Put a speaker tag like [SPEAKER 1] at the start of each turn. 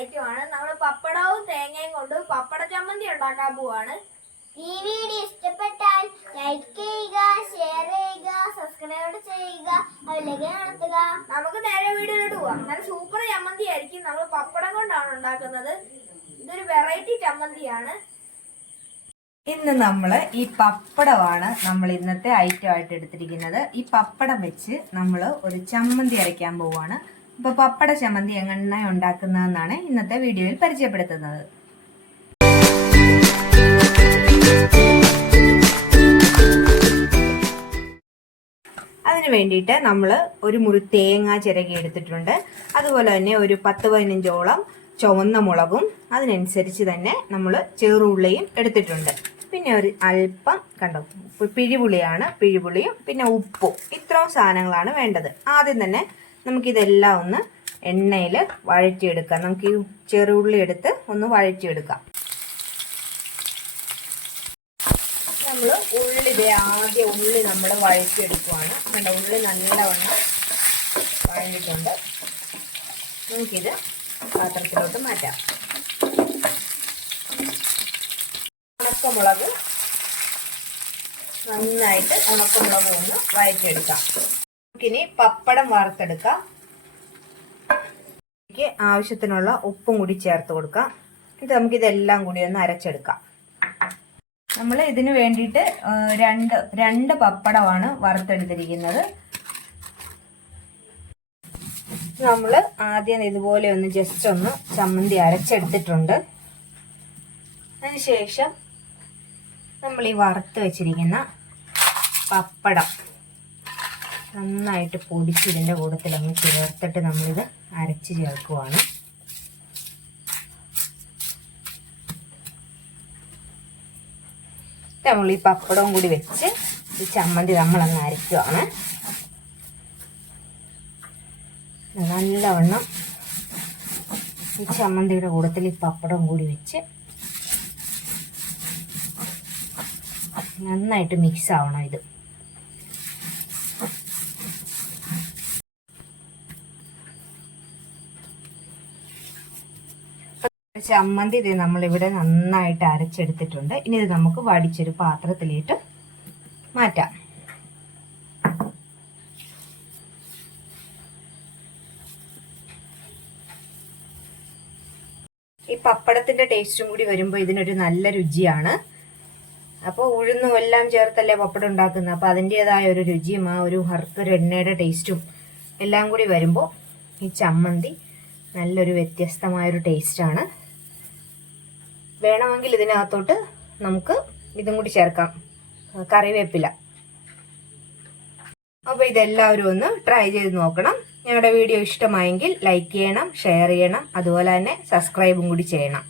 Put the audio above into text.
[SPEAKER 1] ഐറ്റമാണ് നമ്മൾ പപ്പടവും തേങ്ങയും കൊണ്ട് പപ്പട ചമ്മന്തി ഉണ്ടാക്കാൻ പോവാണ്.
[SPEAKER 2] ഈ വീഡിയോ ഇഷ്ടപ്പെട്ടാൽ ലൈക്ക് ചെയ്യുക ഷെയർ ചെയ്യുക സബ്സ്ക്രൈബ് ചെയ്യുക അതിലേക്ക് നടത്തുക.
[SPEAKER 1] നമുക്ക് നേരെ വീഡിയോയിലോട്ട് പോവാം. നല്ല സൂപ്പർ ചമ്മന്തി ആയിരിക്കും നമ്മൾ പപ്പടം കൊണ്ടാണ് ഉണ്ടാക്കുന്നത്. ഇതൊരു വെറൈറ്റി ചമ്മന്തിയാണ്.
[SPEAKER 3] ഇന്ന് നമ്മൾ ഈ പപ്പടമാണ് നമ്മൾ ഇന്നത്തെ ഐറ്റം ആയിട്ട് എടുത്തിരിക്കുന്നത്. ഈ പപ്പടം വെച്ച് നമ്മൾ ഒരു ചമ്മന്തി അരയ്ക്കാൻ പോവുകയാണ് ഇപ്പൊ പപ്പട ചമ്മന്തി എങ്ങനെ ഉണ്ടാക്കുന്നതെന്നാണ് ഇന്നത്തെ വീഡിയോയിൽ പരിചയപ്പെടുത്തുന്നത്. അതിനു വേണ്ടിയിട്ട് നമ്മൾ ഒരു മുറി തേങ്ങ ചിരകി എടുത്തിട്ടുണ്ട്. അതുപോലെ തന്നെ ഒരു പത്ത് പതിനഞ്ചോളം ചുവന്ന മുളകും അതിനനുസരിച്ച് തന്നെ നമ്മൾ ചെറുള്ളിയും എടുത്തിട്ടുണ്ട്. പിന്നെ ഒരു അല്പം കണ്ടു പിഴിപുളിയാണ് പിഴിപുളിയും പിന്നെ ഉപ്പും ഇത്രയും സാധനങ്ങളാണ് വേണ്ടത്. ആദ്യം തന്നെ നമുക്കിതെല്ലാം ഒന്ന് എണ്ണയിൽ വഴറ്റിയെടുക്കാം. നമുക്ക് ഈ ചെറുള്ളി എടുത്ത് ഒന്ന് വഴറ്റിയെടുക്കാം. നമ്മൾ ഉള്ളി ഇതേ ആദ്യം ഉള്ളി നമ്മൾ വഴറ്റിയെടുക്കുവാണ്. നമ്മുടെ ഉള്ളി നല്ലവണ്ണം വഴഞ്ഞിട്ടുണ്ട്. നമുക്കിത് പാത്രത്തിലോട്ട് മാറ്റാം. ഉണക്കമുളക് നന്നായിട്ട് ഉണക്കമുളക് ഒന്ന് വഴറ്റിയെടുക്കാം. നമുക്കിനി പപ്പടം വറുത്തെടുക്കാം. ഇതിലേക്ക് ആവശ്യത്തിനുള്ള ഉപ്പും കൂടി ചേർത്ത് കൊടുക്കാം. എന്നിട്ട് നമുക്കിതെല്ലാം കൂടി ഒന്ന് അരച്ചെടുക്കാം. നമ്മൾ ഇതിന് വേണ്ടിയിട്ട് രണ്ട് രണ്ട് പപ്പടമാണ് വറുത്തെടുത്തിരിക്കുന്നത്. നമ്മൾ ആദ്യം ഇതുപോലെ ഒന്ന് ജസ്റ്റ് ഒന്ന് ചമ്മന്തി അരച്ചെടുത്തിട്ടുണ്ട്. അതിനുശേഷം നമ്മൾ ഈ വറുത്ത് വെച്ചിരിക്കുന്ന പപ്പടം. നന്നായിട്ട് പൊടിച്ച് ഇതിന്റെ കൂട്ടത്തിൽ അങ്ങ് ചേർത്തിട്ട് നമ്മളിത് അരച്ച് ചേർക്കുവാണ്. നമ്മൾ ഈ പപ്പടവും കൂടി വെച്ച് ഈ ചമ്മന്തി നമ്മളങ്ങ് അരയ്ക്കുവാണ് നല്ലവണ്ണം ഈ ചമ്മന്തിയുടെ കൂട്ടത്തിൽ ഈ പപ്പടവും കൂടി വെച്ച് നന്നായിട്ട് മിക്സ് ആവണം ഇത്. ചമ്മന്തി ഇത് നമ്മളിവിടെ നന്നായിട്ട് അരച്ചെടുത്തിട്ടുണ്ട്. ഇനി ഇത് നമുക്ക് വടിച്ചൊരു പാത്രത്തിലേക്ക് മാറ്റാം. ഈ പപ്പടത്തിന്റെ ടേസ്റ്റും കൂടി വരുമ്പോൾ ഇതിനൊരു നല്ല രുചിയാണ്. അപ്പോൾ ഉഴുന്നും എല്ലാം ചേർത്തല്ലേ പപ്പടം ഉണ്ടാക്കുന്നത്? അപ്പോൾ അതിന്റെതായ ഒരു രുചിയും ആ ഒരു ഹർക്കൊരു എണ്ണയുടെ ടേസ്റ്റും എല്ലാം കൂടി വരുമ്പോൾ ഈ ചമ്മന്തി നല്ലൊരു വ്യത്യസ്തമായൊരു ടേസ്റ്റാണ്. വേണമെങ്കിൽ ഇതിനകത്തോട്ട് നമുക്ക് ഇതും കൂടി ചേർക്കാം. കറിവേപ്പില. അപ്പോൾ ഇതെല്ലാവരും ഒന്ന് ട്രൈ ചെയ്ത് നോക്കണം. ഞങ്ങളുടെ വീഡിയോ ഇഷ്ടമായെങ്കിൽ ലൈക്ക് ചെയ്യണം ഷെയർ ചെയ്യണം അതുപോലെ തന്നെ സബ്സ്ക്രൈബും കൂടി ചെയ്യണം.